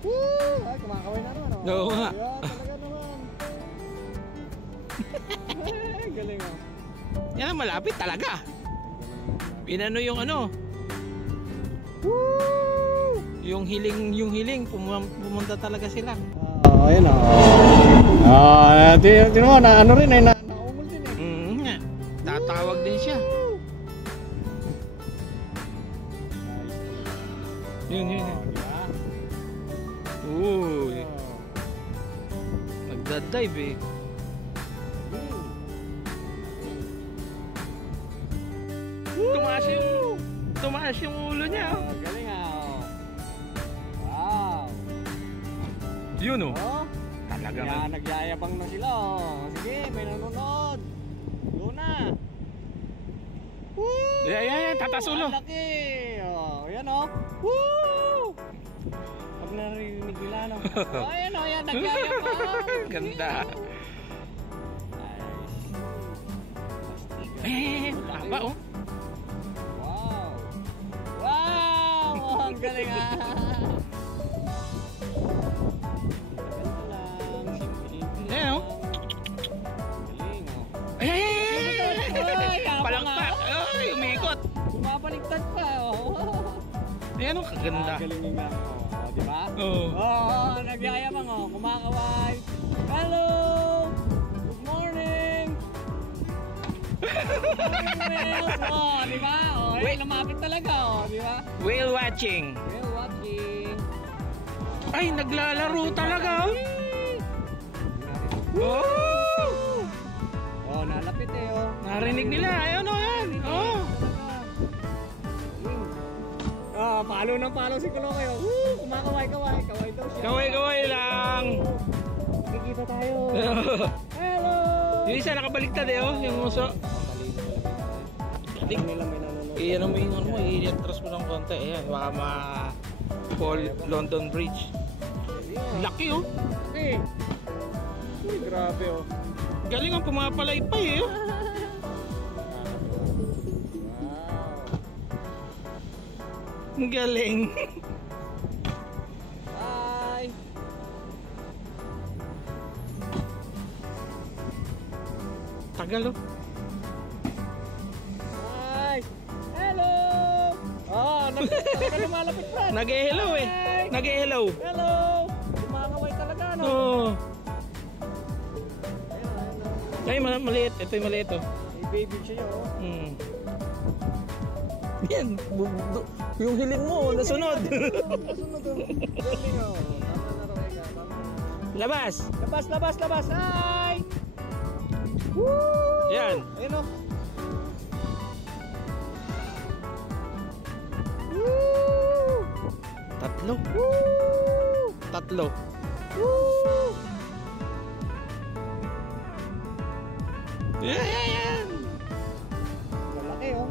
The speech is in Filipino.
Woo! Ay, kumakaway na naman. Oo nga. Ayan, talaga naman. Galing oh. Yan, malapit talaga. Pinano yung ano? Woo! Yung hiling pumunta talaga sila. Ayan tinan mo na ano rin eh, naumol din eh. Tatawag din siya. Yun. Uy. Nagda-dive eh. Tumaas yung ulo niya. Galing Wow. Yun oh. Oh. Talaga Kaya nagyayabang na sila oh. Sige, may nanonood. Luna. Woo! Yan, tatas ulo. Ang laki. Oh, yan oh. Woo! Pag narinig nila no. Oh, ayan oh, yan nagyayabang. Ganda. Haba oh. Wow, ang galing Ayan oh. Galing oh. Ay, palakpak. Ay, umikot. Bumabaliktad pa oh. Ayan oh, kaganda. Galing nga oh, di ba? Oo. Oh, nagyayabang oh, kumakaway. Hello. Good morning. Oh, di ba? Oh, wait, lumapit talaga oh, di ba? Whale watching. Whale watching. Ay, naglalaro talaga oh. Oh! Oh, nalapit eh oh. Narinig nila. Ayun oh, yan. Oh. Palo ng palo si Kulokoy oh. Woo! Kumakaway-kaway. Kaway daw siya. Kaway-kaway lang. Nakikita tayo. Hello! Yung isa nakabaliktad eh oh, yung uso. Hindi nila may nanonood. Iyan mo yung ano, i-atras mo ng konti. Ayan, baka Paul London Bridge. Laki oh. Okay. Uy, grabe oh. Galing ang pumapalaypay eh. Wow. Ang galing. Hi. Tagal oh. Hi. Hello. Oh, talaga lumalapit pa. Nag-hello eh. Nag-hello. Hello. Kumakaway talaga no. Oo. Ay, maliit. Ito yung maliit oh. May baby siya oh. Yan. Yung hiling mo, nasunod. Nasunod oh. Galing oh. Tama na rin ka. Labas. Labas. Hi. Woo! Yan. Ayun oh. Woo! Tatlo. Woo! Tatlo. Woo! Yan. Malaki oh.